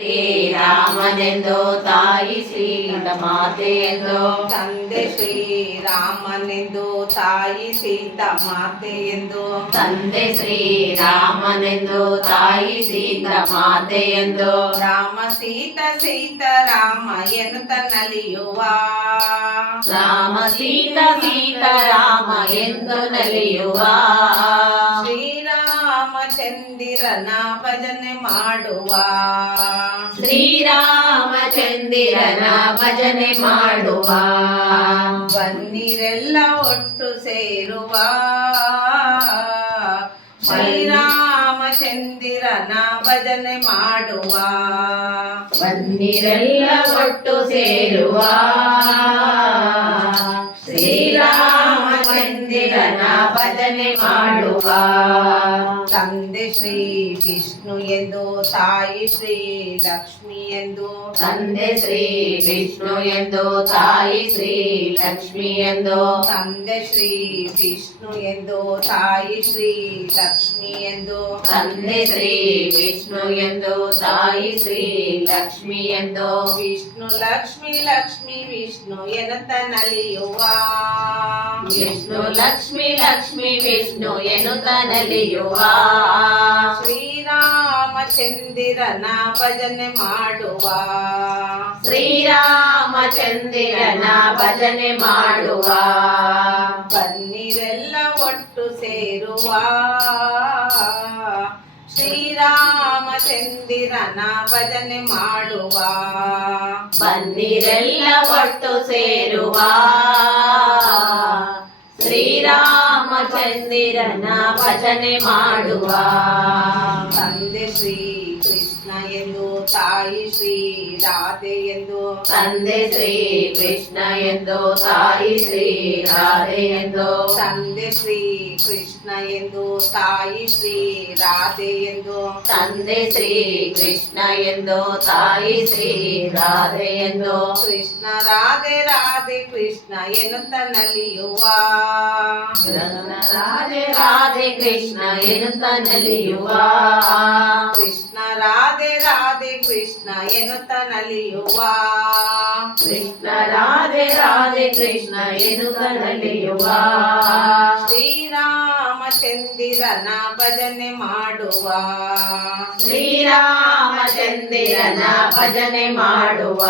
ಶ್ರೀರಾಮನೆಂದು ತಾಯಿ ಶ್ರೀಮಾತೆಯೆಂದು ತಂದೆ ಶ್ರೀರಾಮನೆಂದು ತಾಯಿ ಸೀತಾ ಮಾತೆಯೆಂದು ತಂದೆ ಶ್ರೀರಾಮನೆಂದು ತಾಯಿ ಸೀತಮಾತೆಯೆಂದು ರಾಮ ಸೀತ ಸೀತಾರಾಮ ಎನ್ನುತ್ತ ನಲಿಯುವ ರಾಮ ಸೀತ ಸೀತಾರಾಮ ಎಂದು ನಲಿಯುವ ಶ್ರೀರಾಮಚಂದಿರನ ಭಜನೆ ಮಾಡುವ. ಶ್ರೀರಾಮಚಂದಿರನ ಭಜನೆ ಮಾಡುವ. ಬನ್ನಿರೆಲ್ಲ ಒಟ್ಟು ಸೇರುವ. ಶ್ರೀರಾಮಚಂದಿರನ ಭಜನೆ ಮಾಡುವ. ಬನ್ನಿರೆಲ್ಲ ಒಟ್ಟು ಸೇರುವ. ಶ್ರೀರಾಮಚಂದಿರನ ಭಜನೆ ಮಾಡುವ ತಂದೆ ಶ್ರೀ ವಿಷ್ಣು ಎಂದು ತಾಯಿ ಶ್ರೀ ಲಕ್ಷ್ಮಿ ಎಂದು ತಂದೆ ಶ್ರೀ ವಿಷ್ಣು ಎಂದು ತಾಯಿ ಶ್ರೀ ಲಕ್ಷ್ಮಿ ಎಂದು ತಂದೆ ಶ್ರೀ ವಿಷ್ಣು ಎಂದು ತಾಯಿ ಶ್ರೀ ಲಕ್ಷ್ಮಿ ಎಂದು ತಂದೆ ಶ್ರೀ ವಿಷ್ಣು ಎಂದು ತಾಯಿ ಶ್ರೀ ಲಕ್ಷ್ಮಿ ಎಂದು ವಿಷ್ಣು ಲಕ್ಷ್ಮಿ ಲಕ್ಷ್ಮಿ ವಿಷ್ಣು ಎನ್ನುತ್ತ ನಲಿಯುವ ವಿಷ್ಣು ಲಕ್ಷ್ಮಿ ಲಕ್ಷ್ಮಿ ವಿಷ್ಣು ಎನ್ನುತ್ತ ಶ್ರೀರಾಮ ಶ್ರೀರಾಮಚಂದಿರನ ಭಜನೆ ಮಾಡುವ. ಶ್ರೀರಾಮಚಂದಿರನ ಭಜನೆ ಮಾಡುವ. ಬನ್ನಿರೆಲ್ಲ ಒಟ್ಟು ಸೇರುವ. ಶ್ರೀರಾಮಚಂದಿರನ ಭಜನೆ ಮಾಡುವ. ಬನ್ನಿರೆಲ್ಲ ಒಟ್ಟು ಸೇರುವ. ಚಂದಿರನ ಭಜನೆ ಮಾಡುವ. ತಂದೆ ಶ್ರೀ ತಾಯಿ ಶ್ರೀ ರಾಧೆ ಎಂದು ತಂದೆ ಶ್ರೀ ಕೃಷ್ಣ ಎಂದು ತಾಯಿ ಶ್ರೀ ರಾಧೆ ಎಂದು ತಂದೆ ಶ್ರೀ ಕೃಷ್ಣ ಎಂದು ತಾಯಿ ಶ್ರೀ ರಾಧೆ ಎಂದು ತಂದೆ ಶ್ರೀ ಕೃಷ್ಣ ಎಂದು ತಾಯಿ ಶ್ರೀ ರಾಧೆ ಎಂದು ಕೃಷ್ಣ ರಾಧೆ ರಾಧೆ ಕೃಷ್ಣ ಎನ್ನುತ್ತ ನಲಿಯುವ ರಾಧೆ ರಾಧೆ ಕೃಷ್ಣ ಎನ್ನುತ್ತ ನಲಿಯುವ ಕೃಷ್ಣ ರಾಧೆ ರಾಧೆ ಕೃಷ್ಣ ಎನ್ನುತ್ತ ನಲಿಯುವ ಕೃಷ್ಣ ರಾಧೆ ರಾಧೆ ಕೃಷ್ಣ ಎನ್ನುತ್ತ ನಲಿಯುವ ಶ್ರೀರಾಮಚಂದಿರನ ಭಜನೆ ಮಾಡುವ. ಶ್ರೀರಾಮಚಂದಿರನ ಭಜನೆ ಮಾಡುವ.